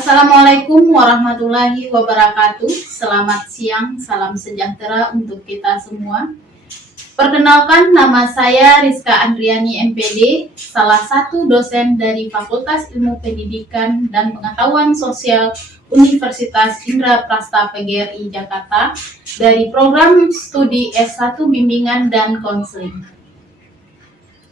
Assalamualaikum warahmatullahi wabarakatuh. Selamat siang, salam sejahtera untuk kita semua. Perkenalkan, nama saya Rizka Andriani MPD, salah satu dosen dari Fakultas Ilmu Pendidikan dan Pengetahuan Sosial Universitas Indraprasta PGRI Jakarta dari program studi S1 Bimbingan dan Konseling.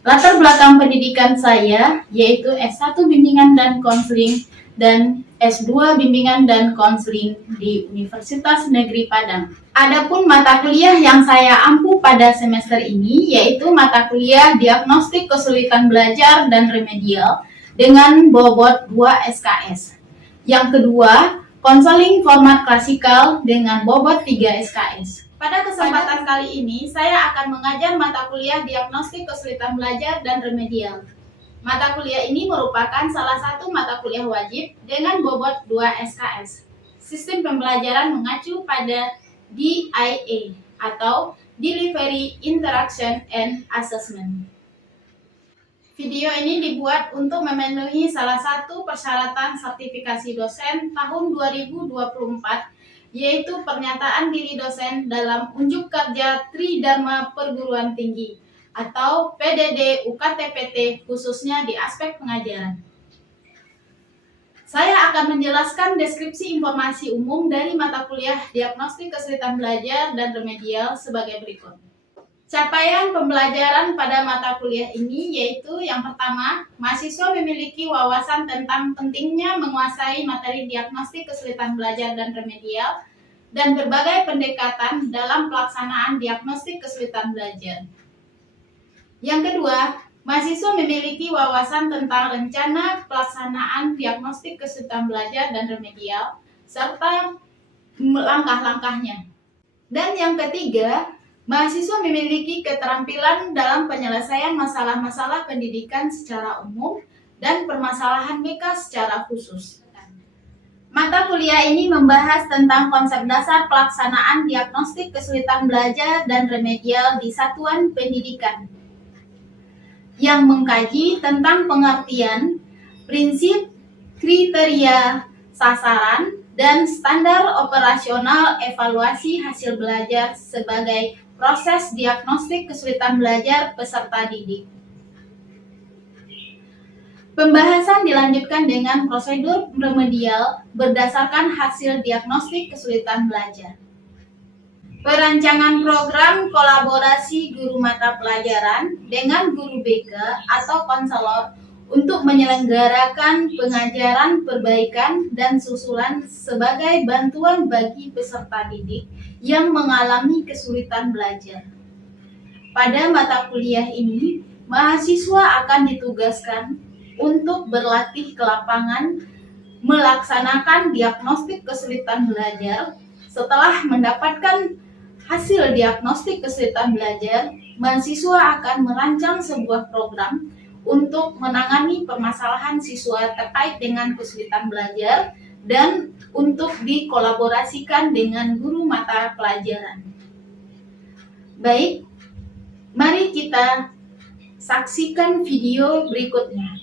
Latar belakang pendidikan saya yaitu S1 Bimbingan dan Konseling dan S2 Bimbingan dan Konseling di Universitas Negeri Padang. Adapun mata kuliah yang saya ampu pada semester ini yaitu mata kuliah Diagnostik Kesulitan Belajar dan Remedial dengan bobot 2 SKS. Yang kedua, Konseling Format Klasikal dengan bobot 3 SKS. Pada kesempatan kali ini, saya akan mengajar mata kuliah Diagnostik Kesulitan Belajar dan Remedial. Mata kuliah ini merupakan salah satu mata kuliah wajib dengan bobot 2 SKS. Sistem pembelajaran mengacu pada DIA atau Delivery, Interaction, and Assessment. Video ini dibuat untuk memenuhi salah satu persyaratan sertifikasi dosen tahun 2024, yaitu pernyataan diri dosen dalam unjuk kerja Tridharma Perguruan Tinggi atau PDD UKT-PT khususnya di aspek pengajaran. Saya akan menjelaskan deskripsi informasi umum dari mata kuliah Diagnostik Kesulitan Belajar dan Remedial sebagai berikut. Capaian pembelajaran pada mata kuliah ini yaitu yang pertama, mahasiswa memiliki wawasan tentang pentingnya menguasai materi diagnostik kesulitan belajar dan remedial dan berbagai pendekatan dalam pelaksanaan diagnostik kesulitan belajar. Yang kedua, mahasiswa memiliki wawasan tentang rencana pelaksanaan diagnostik kesulitan belajar dan remedial, serta langkah-langkahnya. Dan yang ketiga, mahasiswa memiliki keterampilan dalam penyelesaian masalah-masalah pendidikan secara umum dan permasalahan MEKA secara khusus. Mata kuliah ini membahas tentang konsep dasar pelaksanaan diagnostik kesulitan belajar dan remedial di satuan pendidikan, yang mengkaji tentang pengertian, prinsip, kriteria, sasaran, dan standar operasional evaluasi hasil belajar sebagai proses diagnostik kesulitan belajar peserta didik. Pembahasan dilanjutkan dengan prosedur remedial berdasarkan hasil diagnostik kesulitan belajar. Perancangan program kolaborasi guru mata pelajaran dengan guru BK atau konselor untuk menyelenggarakan pengajaran perbaikan dan susulan sebagai bantuan bagi peserta didik yang mengalami kesulitan belajar. Pada mata kuliah ini, mahasiswa akan ditugaskan untuk berlatih ke lapangan melaksanakan diagnostik kesulitan belajar. Setelah mendapatkan hasil diagnostik kesulitan belajar, mahasiswa akan merancang sebuah program untuk menangani permasalahan siswa terkait dengan kesulitan belajar dan untuk dikolaborasikan dengan guru mata pelajaran. Baik, mari kita saksikan video berikutnya.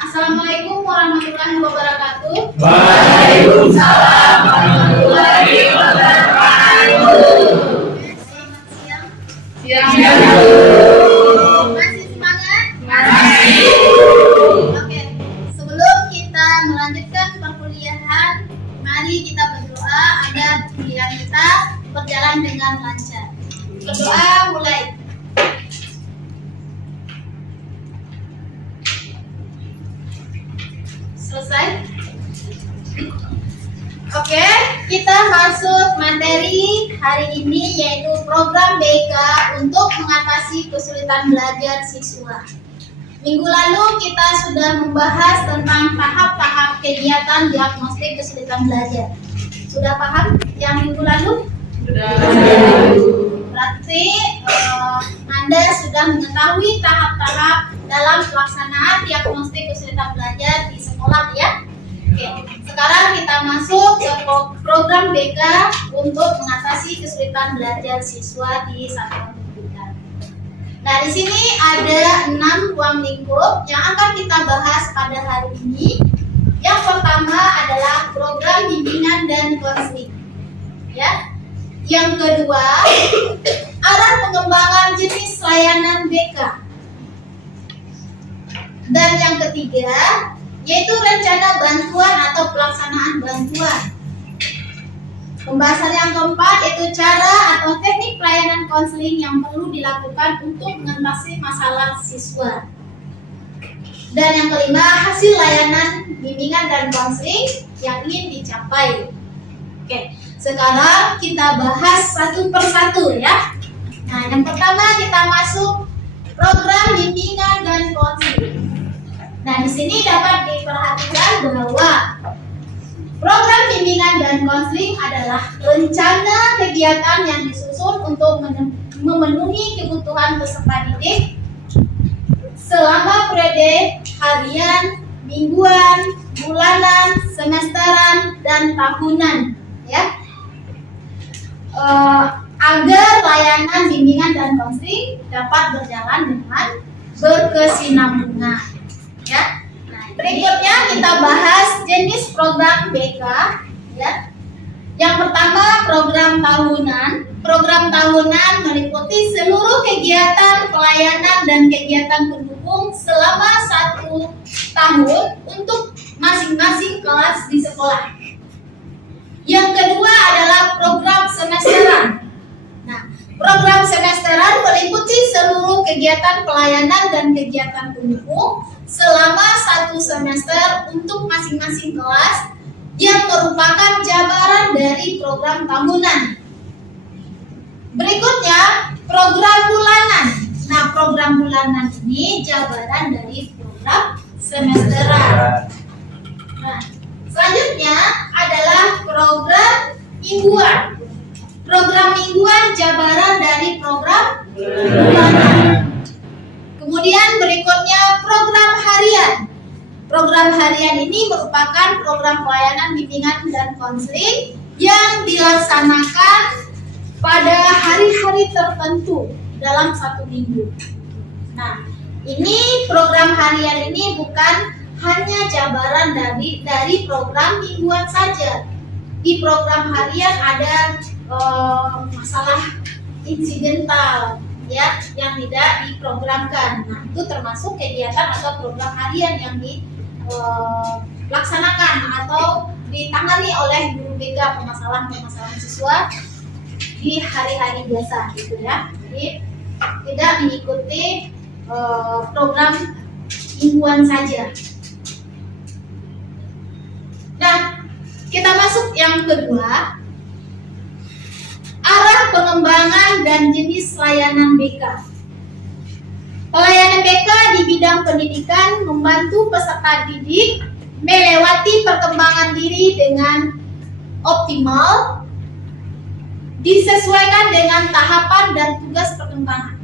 Assalamualaikum warahmatullahi wabarakatuh. Waalaikumsalam warahmatullahi wabarakatuh. Selamat siang. Siang. Masih semangat? Masih. Oke, sebelum kita melanjutkan perkuliahan, mari kita berdoa agar kuliah kita berjalan dengan lancar. Berdoa mulai. Selesai? Oke, kita masuk materi hari ini yaitu program BK untuk mengatasi kesulitan belajar siswa. Minggu lalu kita sudah membahas tentang tahap-tahap kegiatan diagnostik kesulitan belajar. Sudah paham yang minggu lalu? Sudah. Berarti Anda sudah mengetahui tahap-tahap dalam pelaksanaan diagnostik kesulitan belajar di sekolah ya. Oke, sekarang kita masuk ke program BK untuk mengatasi kesulitan belajar siswa di satuan pendidikan. Nah, di sini ada 6 ruang lingkup yang akan kita bahas pada hari ini. Yang pertama adalah program bimbingan dan konseling. Ya. Yang kedua, arah pengembangan jenis layanan BK. Dan yang ketiga, yaitu rencana bantuan atau pelaksanaan bantuan. Pembahasan yang keempat yaitu cara atau teknik pelayanan konseling yang perlu dilakukan untuk mengatasi masalah siswa. Dan yang kelima, hasil layanan bimbingan dan konseling yang ingin dicapai. Oke, sekarang kita bahas satu persatu ya. Nah, yang pertama kita masuk program bimbingan dan konseling. Nah, di sini dapat diperhatikan bahwa program bimbingan dan konseling adalah rencana kegiatan yang disusun untuk memenuhi kebutuhan peserta didik selama periode harian, mingguan, bulanan, semesteran, dan tahunan, ya. Agar layanan bimbingan dan konseling dapat berjalan dengan berkesinambungan, ya. Nah, berikutnya kita bahas jenis program BK, ya. Yang pertama, program tahunan. Program tahunan meliputi seluruh kegiatan pelayanan dan kegiatan pendukung selama 1 tahun untuk masing-masing kelas di sekolah. Yang kedua adalah program semesteran. Nah, program semesteran meliputi seluruh kegiatan pelayanan dan kegiatan pendukung selama 1 semester untuk masing-masing kelas yang merupakan jabaran dari program tahunan. Berikutnya, program bulanan. Nah, program bulanan ini jabaran dari program semesteran. Nah, selanjutnya adalah program mingguan. Program mingguan jabaran dari program bulanan. Kemudian berikutnya program harian. Program harian ini merupakan program pelayanan bimbingan dan konseling yang dilaksanakan pada hari-hari tertentu dalam 1 minggu. Nah, ini program harian ini bukan hanya jabaran dari program mingguan saja. Di program harian ada masalah insidental, ya, yang tidak diprogramkan. Nah, itu termasuk kegiatan atau program harian yang dilaksanakan atau ditangani oleh guru BK permasalahan siswa di hari-hari biasa, gitu ya. Jadi tidak mengikuti program mingguan saja. Nah, kita masuk yang kedua, arah pengembangan dan jenis layanan BK. Pelayanan BK di bidang pendidikan membantu peserta didik melewati perkembangan diri dengan optimal, disesuaikan dengan tahapan dan tugas perkembangan.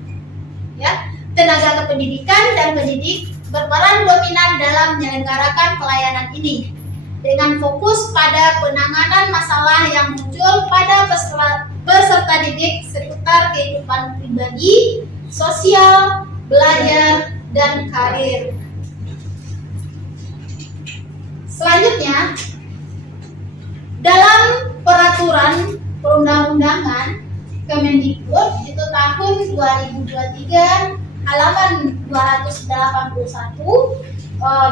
Ya, tenaga kependidikan dan pendidik berperan dominan dalam menyelenggarakan pelayanan ini dengan fokus pada penanganan masalah yang muncul pada peserta didik seputar kehidupan pribadi, sosial, belajar, dan karir. Selanjutnya, dalam peraturan perundang-undangan Kemendikbud itu tahun 2023 halaman 281,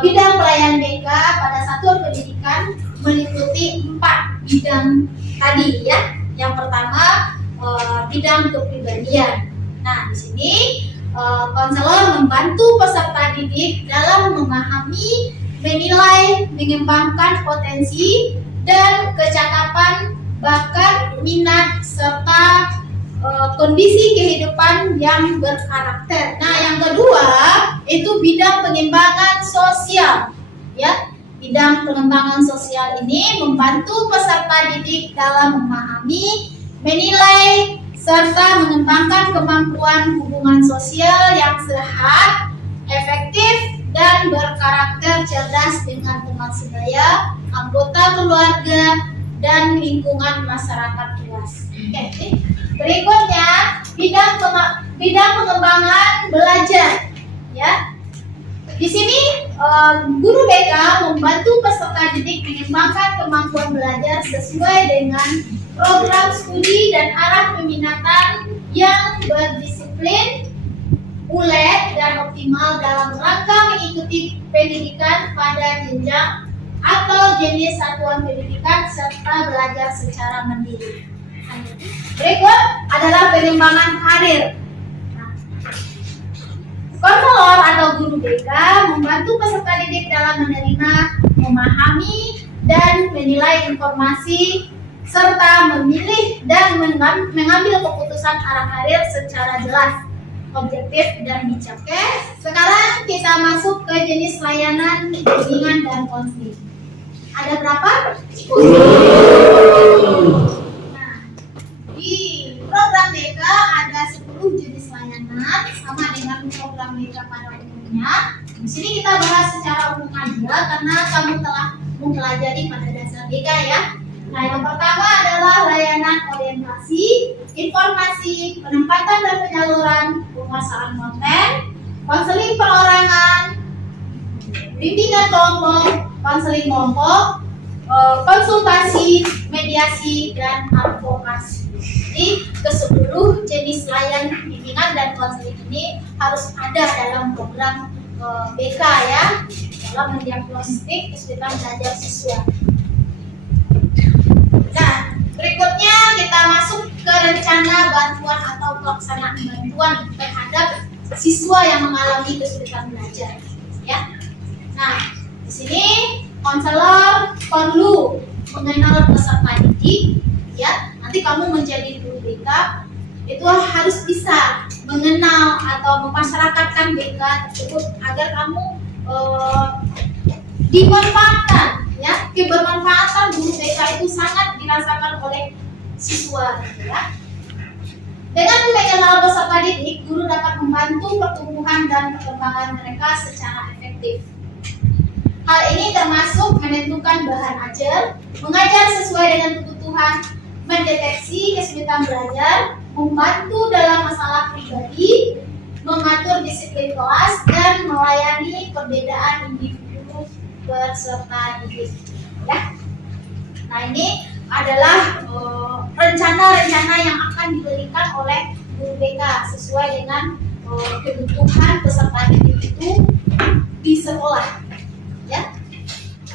bidang pelayanan BK pada satuan pendidikan meliputi 4 bidang tadi, ya. Yang pertama, bidang kepribadian. Nah, di sini konselor membantu peserta didik dalam memahami, menilai, mengembangkan potensi dan kecakapan, bakat, minat, serta kondisi kehidupan yang berkarakter. Nah, yang kedua itu bidang pengembangan sosial, ya. Bidang pengembangan sosial ini membantu peserta didik dalam memahami, menilai, serta mengembangkan kemampuan hubungan sosial yang sehat, efektif, dan berkarakter cerdas dengan teman sebaya, anggota keluarga, dan lingkungan masyarakat luas. Oke. Berikutnya, bidang pengembangan belajar, ya. Di sini Guru BK membantu peserta didik mengembangkan kemampuan belajar sesuai dengan program studi dan arah peminatan yang berdisiplin, ulet, dan optimal dalam rangka mengikuti pendidikan pada jenjang atau jenis satuan pendidikan serta belajar secara mandiri. Berikut adalah pengembangan karir. Konselor atau guru BK membantu peserta didik dalam menerima, memahami, dan menilai informasi serta memilih dan mengambil keputusan arah karir secara jelas, objektif, dan bijak. Oke, sekarang kita masuk ke jenis layanan, bimbingan, dan konseling. Ada berapa? 10. Nah, di program BK ada 10 jenis layanan sama dengan program BK pada umumnya. Di sini kita bahas secara umum aja karena kamu telah mempelajari pada dasar BK ya. Nah, yang pertama adalah layanan orientasi, informasi, penempatan dan penyaluran, penguasaan konten, konseling perorangan, bimbingan kelompok, konseling kelompok, konsultasi, mediasi, dan advokasi. Jadi ke-10 jenis layanan bimbingan dan konseling ini harus ada dalam program BK ya, dalam mendiagnostik kesulitan belajar siswa. Nah, berikutnya kita masuk ke rencana bantuan atau pelaksanaan bantuan terhadap siswa yang mengalami kesulitan belajar ya. Nah, di sini konselor perlu mengenal peserta didik ya. Nanti kamu menjadi guru BK itu harus bisa mengenal atau memasyarakatkan BK tersebut agar kamu dimanfaatkan ya. Kebermanfaatan guru BK itu sangat dirasakan oleh siswa ya. Dengan mengenal peserta didik, guru dapat membantu pertumbuhan dan perkembangan mereka secara efektif. Hal ini termasuk menentukan bahan ajar, mengajar sesuai dengan kebutuhan, mendeteksi kesulitan belajar, membantu dalam masalah pribadi, mengatur disiplin kelas, dan melayani perbedaan individu peserta didik. Ya. Nah, ini adalah rencana-rencana yang akan diberikan oleh guru BK sesuai dengan kebutuhan peserta didik itu di sekolah. Ya.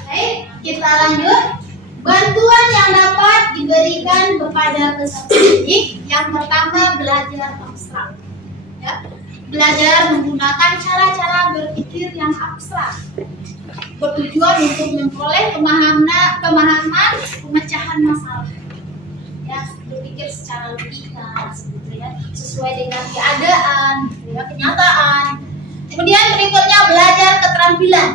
Baik, kita lanjut. Bantuan yang dapat diberikan kepada peserta didik, yang pertama belajar abstrak. Ya. Belajar menggunakan cara-cara berpikir yang abstrak, bertujuan untuk memperoleh pemahaman pemecahan masalah. Ya, berpikir secara logika, ya, sesuai dengan keadaan, ya, kenyataan. Kemudian berikutnya belajar keterampilan.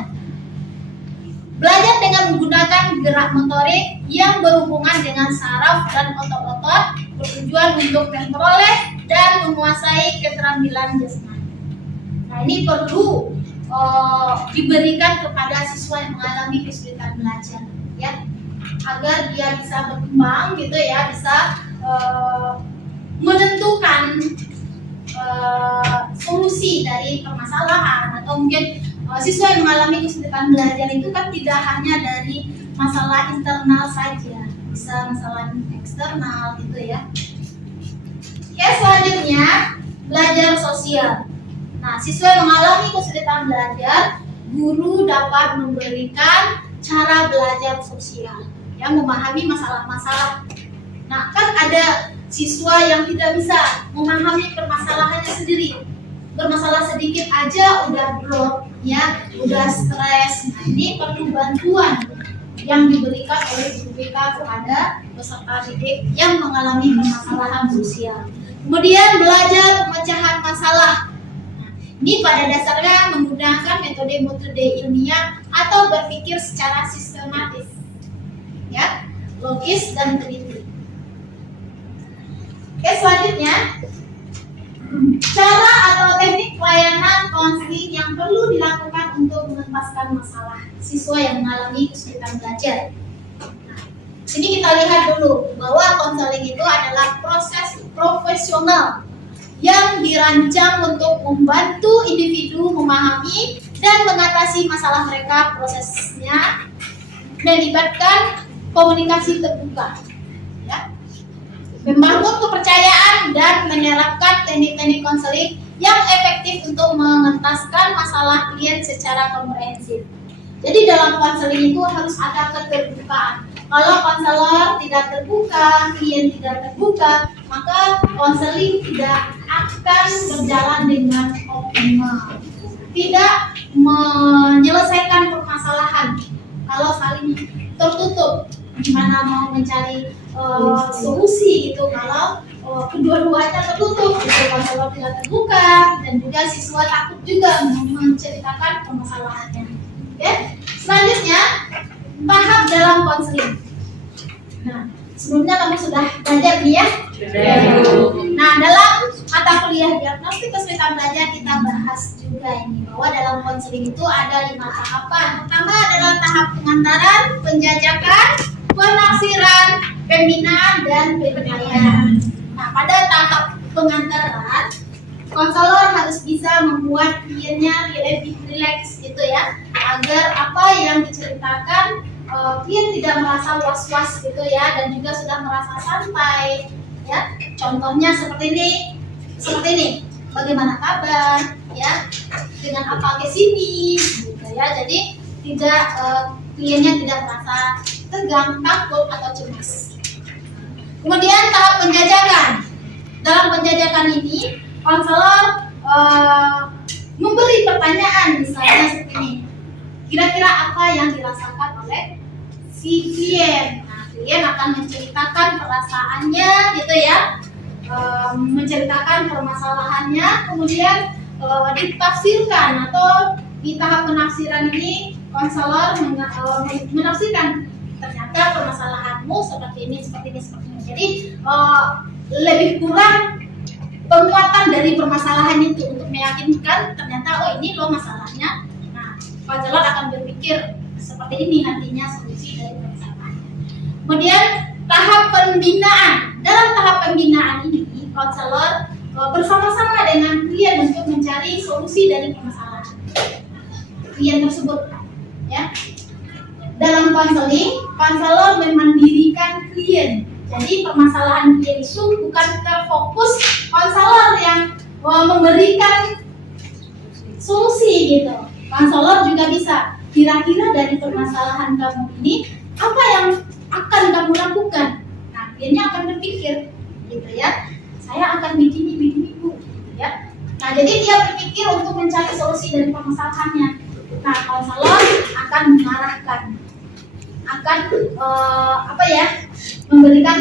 Belajar dengan menggunakan gerak motorik yang berhubungan dengan saraf dan otot-otot, bertujuan untuk memperoleh dan menguasai keterampilan jasmani. Nah, ini perlu diberikan kepada siswa yang mengalami kesulitan belajar, ya, agar dia bisa berkembang, gitu ya, bisa menentukan solusi dari permasalahan. Atau mungkin siswa yang mengalami kesulitan belajar itu kan tidak hanya dari masalah internal saja, bisa masalah eksternal, gitu ya. Oke, selanjutnya belajar sosial. Nah, siswa yang mengalami kesulitan belajar, guru dapat memberikan cara belajar sosial, yang memahami masalah-masalah. Nah, kan ada siswa yang tidak bisa memahami permasalahannya sendiri, bermasalah sedikit aja udah drop, ya, udah stres. Nah, ini perlu bantuan yang diberikan oleh guru BK kepada peserta didik yang mengalami permasalahan sosial. Kemudian belajar pemecahan masalah. Ini pada dasarnya menggunakan metode ilmiah atau berpikir secara sistematis, ya, logis dan teliti. Oke, selanjutnya cara atau teknik pelayanan konseling yang perlu dilakukan untuk menuntaskan masalah siswa yang mengalami kesulitan belajar. Nah, sini kita lihat dulu bahwa konseling itu adalah proses profesional yang dirancang untuk membantu individu memahami dan mengatasi masalah mereka. Prosesnya melibatkan komunikasi terbuka, ya, membangun kepercayaan dan menerapkan teknik-teknik konseling yang efektif untuk mengentaskan masalah klien secara komprehensif. Jadi dalam konseling itu harus ada keterbukaan. Kalau konselor tidak terbuka, klien tidak terbuka, maka konseling tidak akan berjalan dengan optimal. Tidak menyelesaikan permasalahan kalau saling tertutup. Gimana mau mencari solusi gitu kalau kedua-duanya tertutup, gitu. Konselor tidak terbuka dan juga siswa takut juga menceritakan permasalahannya. Oke, selanjutnya tahap dalam konseling. Nah, sebelumnya kamu sudah belajar nih ya. Nah, dalam mata kuliah diagnostik kesulitan belajar kita bahas juga ini bahwa dalam konseling itu ada 5 tahapan. Pertama adalah tahap pengantaran, penjajakan, penafsiran, pembinaan, dan penilaian. Nah, pada tahap pengantaran, konselor harus bisa membuat kliennya lebih rileks gitu ya, agar apa yang diceritakan klien tidak merasa was-was gitu ya, dan juga sudah merasa santai ya. Contohnya seperti ini, bagaimana kabar ya, dengan apa ke sini gitu ya. Jadi tidak kliennya tidak merasa tegang, takut atau cemas. Kemudian tahap penjajakan. Dalam penjajakan ini konselor memberi pertanyaan, misalnya seperti ini, kira-kira apa yang dirasakan oleh si klien. Nah, klien akan menceritakan perasaannya gitu ya, menceritakan permasalahannya, kemudian ditafsirkan, atau di tahap penafsiran ini konselor menafsirkan, ternyata permasalahanmu seperti ini. Jadi lebih kurang penguatan dari permasalahan itu untuk meyakinkan ternyata ini loh masalahnya. Nah, konselor akan berpikir seperti ini nantinya solusi dari permasalahan. Kemudian tahap pembinaan. Dalam tahap pembinaan ini konselor bersama-sama dengan klien untuk mencari solusi dari permasalahan klien tersebut ya. Dalam konseling, konselor memandirikan klien. Jadi permasalahan klien itu bukan terfokus konselor yang memberikan solusi gitu. Konselor juga bisa, kira-kira dari permasalahan kamu ini apa yang akan kamu lakukan. Nah, kliennya akan berpikir gitu ya, saya akan begini bu ya. Nah, jadi dia berpikir untuk mencari solusi dari permasalahannya. Nah, konselor akan mengarahkan, akan memberikan,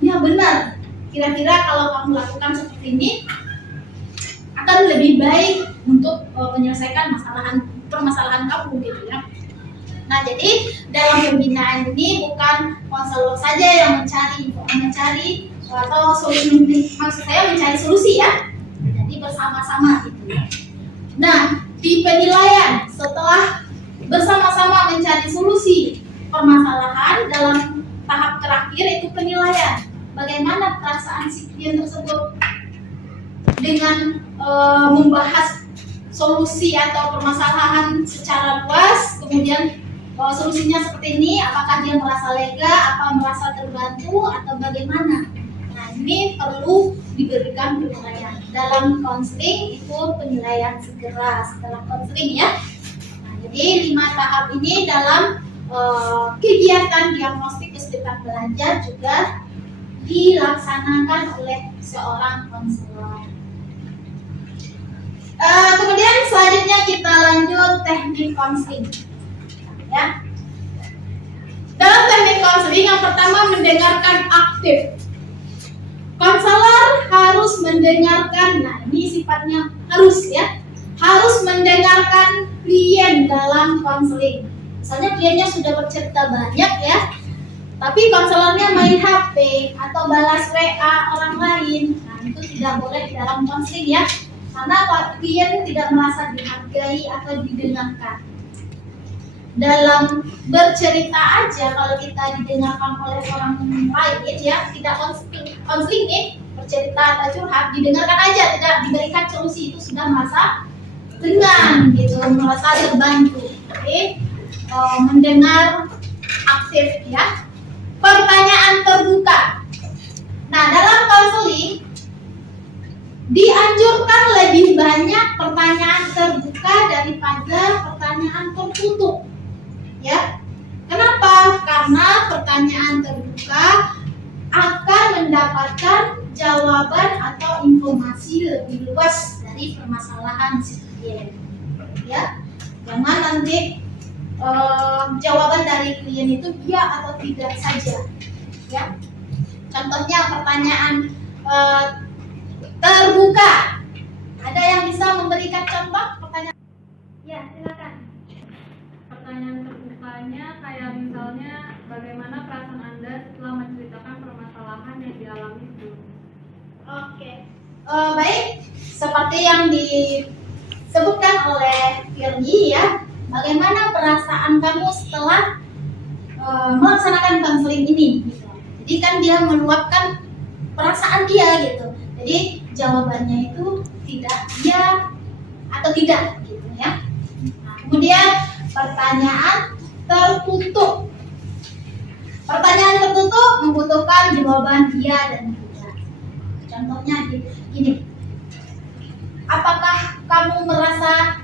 ya benar, kira-kira kalau kamu lakukan seperti ini akan lebih baik untuk menyelesaikan permasalahan kamu gitu ya. Nah, jadi dalam pembinaan ini bukan konselor saja yang mencari atau solusi, maksud saya mencari solusi ya. Jadi bersama-sama gitu ya. Nah, di penilaian, setelah bersama-sama mencari solusi permasalahan, dalam tahap terakhir itu penilaian. Bagaimana perasaan si klien tersebut dengan membahas solusi atau permasalahan secara luas, kemudian solusinya seperti ini, apakah dia merasa lega, apa merasa terbantu, atau bagaimana. Nah, ini perlu diberikan penilaian. Dalam konseling itu penilaian segera setelah konseling ya. Nah, jadi 5 tahap ini dalam kegiatan diagnostik kesulitan belajar juga dilaksanakan oleh seorang konselor. Kemudian selanjutnya kita lanjut teknik konseling. Ya. Dalam teknik konseling yang pertama mendengarkan aktif. Konselor harus mendengarkan, nah ini sifatnya harus ya, harus mendengarkan klien dalam konseling. Misalnya kliennya sudah bercerita banyak ya, tapi konselornya main HP atau balas WA orang lain. Nah, itu tidak boleh di dalam konseling ya, karena klien tidak merasa dihargai atau didengarkan. Dalam bercerita aja, kalau kita didengarkan oleh orang lain ya, tidak konseling nih, bercerita atau curhat, didengarkan aja, tidak diberikan solusi, itu sudah merasa tenang gitu, merasa terbantu. Oke, mendengar aktif ya. Pertanyaan terbuka. Nah, dalam konseling dianjurkan lebih banyak pertanyaan terbuka daripada pertanyaan tertutup. Ya. Kenapa? Karena pertanyaan terbuka akan mendapatkan jawaban atau informasi lebih luas dari permasalahan si klien. Ya. Jangan nanti jawaban dari klien itu iya atau tidak saja. Ya. Contohnya pertanyaan terbuka. Ada yang bisa memberikan contoh pertanyaan? Ya, silakan. Pertanyaan terbukanya kayak misalnya bagaimana perasaan Anda setelah menceritakan permasalahan yang dialami sebelumnya? Oke. Baik, seperti yang disebutkan oleh Firly ya, bagaimana perasaan kamu setelah melaksanakan konseling ini? Gitu. Jadi kan dia meluapkan perasaan dia gitu. Jadi jawabannya itu tidak iya atau tidak gitu ya. Nah, kemudian pertanyaan tertutup. Pertanyaan tertutup membutuhkan jawaban iya dan tidak. Contohnya gini. Apakah kamu merasa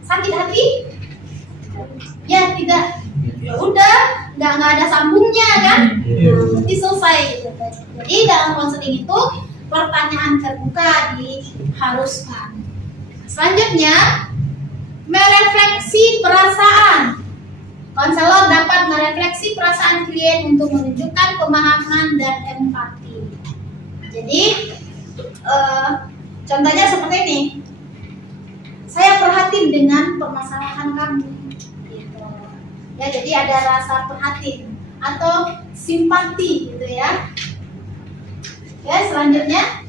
sakit hati? Ya, tidak. Ya udah, nggak ada sambungnya kan? Nanti selesai gitu. Jadi dalam konseling itu pertanyaan terbuka diharuskan. Selanjutnya, merefleksi perasaan. Konselor dapat merefleksi perasaan klien untuk menunjukkan pemahaman dan empati. Jadi, contohnya seperti ini. Saya perhatian dengan permasalahan kamu. Gitu. Ya, jadi ada rasa perhatian atau simpati gitu ya. Ya, selanjutnya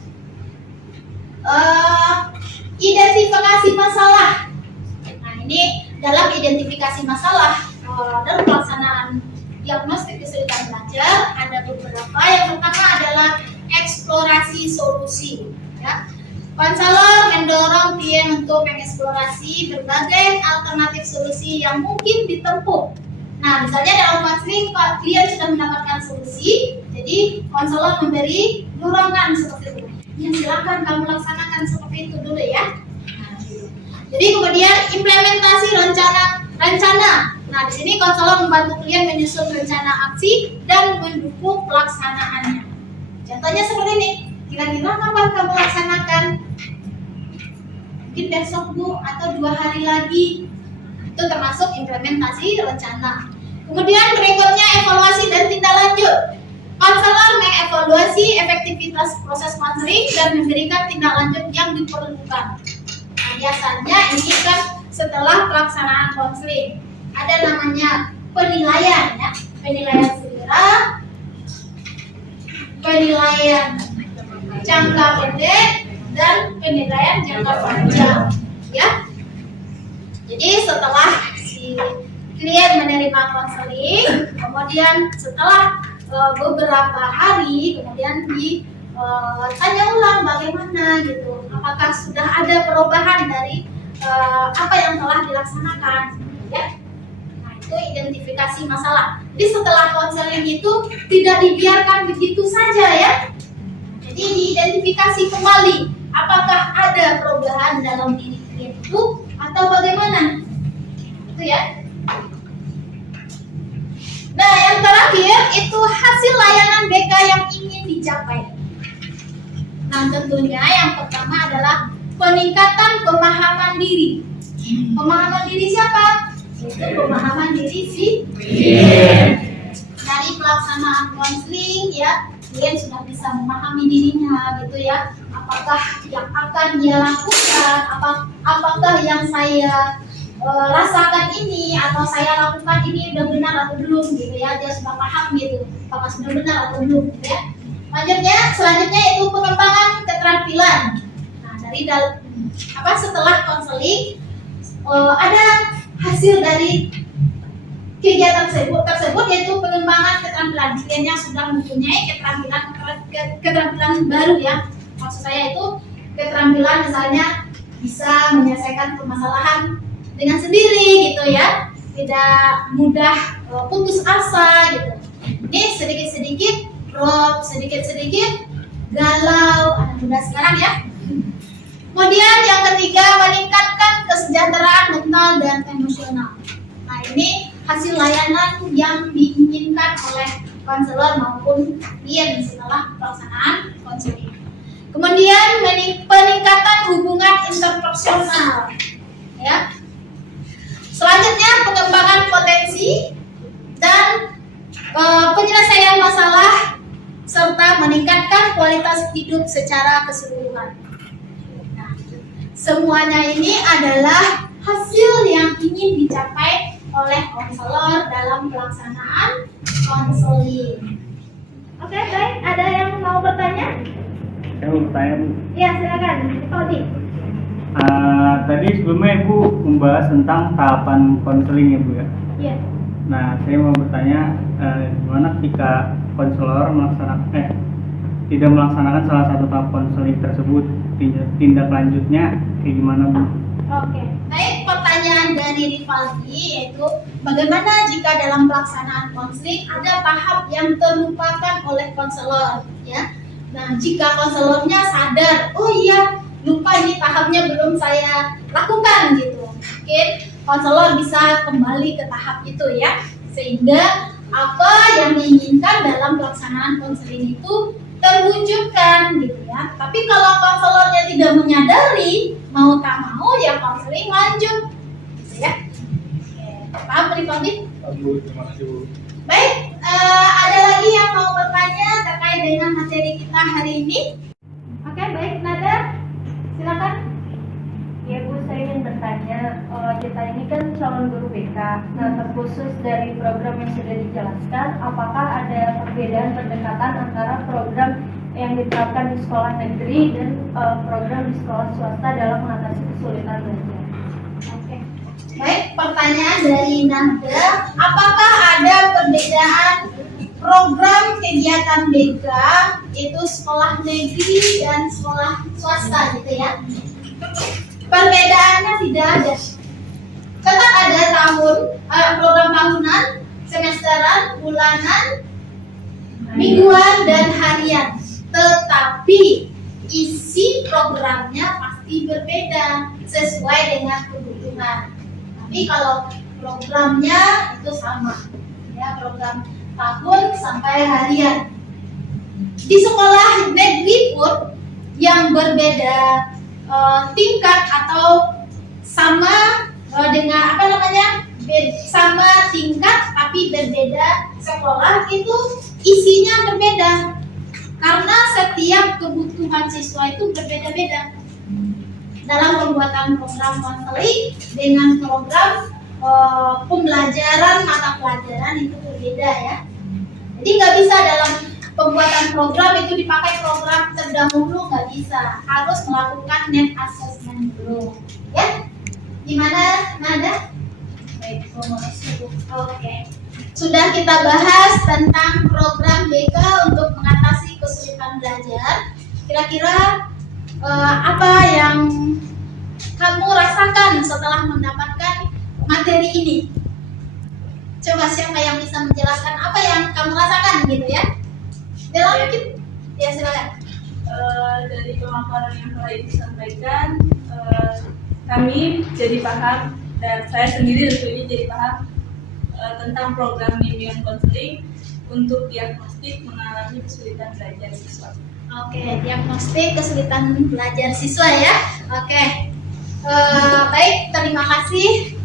identifikasi masalah. Nah, ini dalam identifikasi masalah dalam pelaksanaan diagnostik kesulitan belajar ada beberapa. Yang pertama adalah eksplorasi solusi. Ya. Konselor mendorong klien untuk mengeksplorasi berbagai alternatif solusi yang mungkin ditempuh. Nah, misalnya dalam konseling klien sudah mendapatkan solusi, jadi konselor memberi dorongan seperti itu. Ya, silakan kamu laksanakan seperti itu dulu ya. Nah, gitu. Jadi kemudian implementasi rencana. Nah, di sini konselor membantu klien menyusun rencana aksi dan mendukung pelaksanaannya. Contohnya seperti ini. Kira-kira kapan kamu laksanakan? Mungkin besok Bu atau 2 hari lagi. Itu termasuk implementasi rencana. Kemudian berikutnya evaluasi dan tindak lanjut. Konselor mengevaluasi efektivitas proses konseling dan memberikan tindak lanjut yang diperlukan. Nah, biasanya ini kan setelah pelaksanaan konseling ada namanya penilaian ya, penilaian segera, penilaian jangka pendek dan penilaian jangka panjang ya. Jadi setelah si klien menerima konseling, kemudian setelah beberapa hari kemudian ditanya ulang bagaimana gitu, apakah sudah ada perubahan dari apa yang telah dilaksanakan ya. Nah, itu identifikasi masalah. Jadi setelah konseling itu tidak dibiarkan begitu saja ya. Jadi diidentifikasi kembali apakah ada perubahan dalam diri klien itu atau bagaimana. Itu ya. Nah, yang terakhir itu hasil layanan BK yang ingin dicapai. Nah, tentunya yang pertama adalah peningkatan pemahaman diri. Pemahaman diri siapa? Itu pemahaman diri si klien. Dari pelaksanaan konseling ya, klien sudah bisa memahami dirinya gitu ya. Apakah yang akan dia lakukan, apakah yang saya rasakan ini atau saya lakukan ini udah benar atau belum gitu ya. Dia sudah paham gitu, apakah sudah benar atau belum gitu ya. Selanjutnya itu pengembangan keterampilan. Nah, dari setelah konseling ada hasil dari kegiatan tersebut yaitu pengembangan keterampilan. Kliennya sudah mempunyai keterampilan baru ya. Maksud saya itu keterampilan misalnya bisa menyelesaikan permasalahan dengan sendiri gitu ya, tidak mudah putus asa gitu. Ini sedikit-sedikit drop, sedikit-sedikit galau, anak muda sekarang ya. Kemudian yang ketiga, meningkatkan kesejahteraan mental dan emosional. Nah, ini hasil layanan yang diinginkan oleh konselor maupun klien setelah pelaksanaan konseling. Kemudian peningkatan hubungan interpersonal, ya. Selanjutnya pengembangan potensi dan penyelesaian masalah serta meningkatkan kualitas hidup secara keseluruhan. Nah, semuanya ini adalah hasil yang ingin dicapai oleh konselor dalam pelaksanaan konseling. Oke, baik. Ada yang mau bertanya? Saya mau bertanya, Bu. Ya, silakan. Todi. Tadi sebelumnya Ibu membahas tentang tahapan konseling ya, Bu ya. Iya. Nah, saya mau bertanya, gimana ketika konselor tidak melaksanakan salah satu tahap konseling tersebut, tindak lanjutnya kayak gimana, Bu? Oke. Baik, pertanyaan dari Rivaldi yaitu bagaimana jika dalam pelaksanaan konseling ada tahap yang terlupakan oleh konselor, ya? Nah, jika konselornya sadar, oh iya, lupa ini tahapnya belum saya lakukan gitu. Mungkin konselor bisa kembali ke tahap itu ya, sehingga apa yang diinginkan dalam pelaksanaan konseling itu terwujudkan gitu ya. Tapi kalau konselornya tidak menyadari, mau tak mau ya konseling lanjut gitu ya. Oke, paham Rivaldi? Bu, terima kasih, Bu. Baik, ada lagi yang mau bertanya terkait dengan materi kita hari ini? Oke, baik, Nada, silakan. Ya Bu, saya ingin bertanya, kita ini kan calon guru BK. Nah, terkhusus dari program yang sudah dijelaskan, apakah ada perbedaan pendekatan antara program yang diterapkan di sekolah negeri dan program di sekolah swasta dalam mengatasi kesulitan belajar? Oke. Baik, pertanyaan dari Nada, apakah ada perbedaan program kegiatan BK itu sekolah negeri dan sekolah swasta gitu ya? Perbedaannya tidak ada. Tetap ada program tahunan, semesteran, bulanan, mingguan, dan harian. Tetapi isi programnya pasti berbeda sesuai dengan kebutuhan. Tapi kalau programnya itu sama, ya, program tahun sampai harian. Di sekolah negeri pun yang berbeda tingkat atau sama dengan sama tingkat tapi berbeda sekolah itu isinya berbeda karena setiap kebutuhan siswa itu berbeda-beda dalam pembuatan program konseling dengan program pembelajaran mata pelajaran itu berbeda ya. Jadi nggak bisa dalam pembuatan program itu dipakai program terdahulu, nggak bisa, harus melakukan net assessment dulu ya. Gimana Nada? Baik, oke. Sudah kita bahas tentang program BK untuk mengatasi kesulitan belajar. Kira-kira apa yang kamu rasakan setelah mendapatkan materi ini? Coba siapa yang bisa menjelaskan apa yang kamu rasakan gitu ya? Dalam mungkin, ya silakan. Dari pemaparan yang telah Ibu sampaikan, kami jadi paham dan saya sendiri tentunya jadi paham tentang program bimbingan konseling untuk diagnostik mengalami kesulitan belajar siswa. Oke, diagnostik kesulitan belajar siswa ya. Oke, baik, terima kasih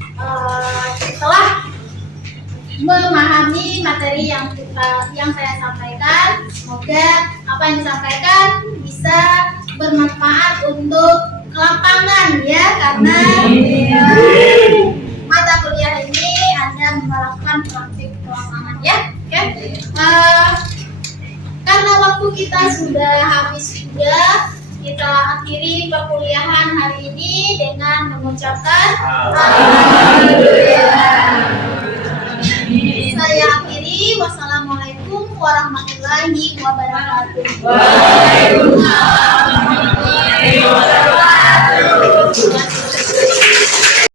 telah memahami materi yang saya sampaikan. Semoga apa yang disampaikan bisa bermanfaat untuk lapangan ya, karena mata kuliah ini Anda melakukan praktik ke lapangan ya. Oke. Karena waktu kita sudah habis juga, kita akhiri perkuliahan hari ini dengan mengucapkan Alhamdulillah. Saya akhiri. Wassalamualaikum warahmatullahi wabarakatuh. Waalaikumsalam.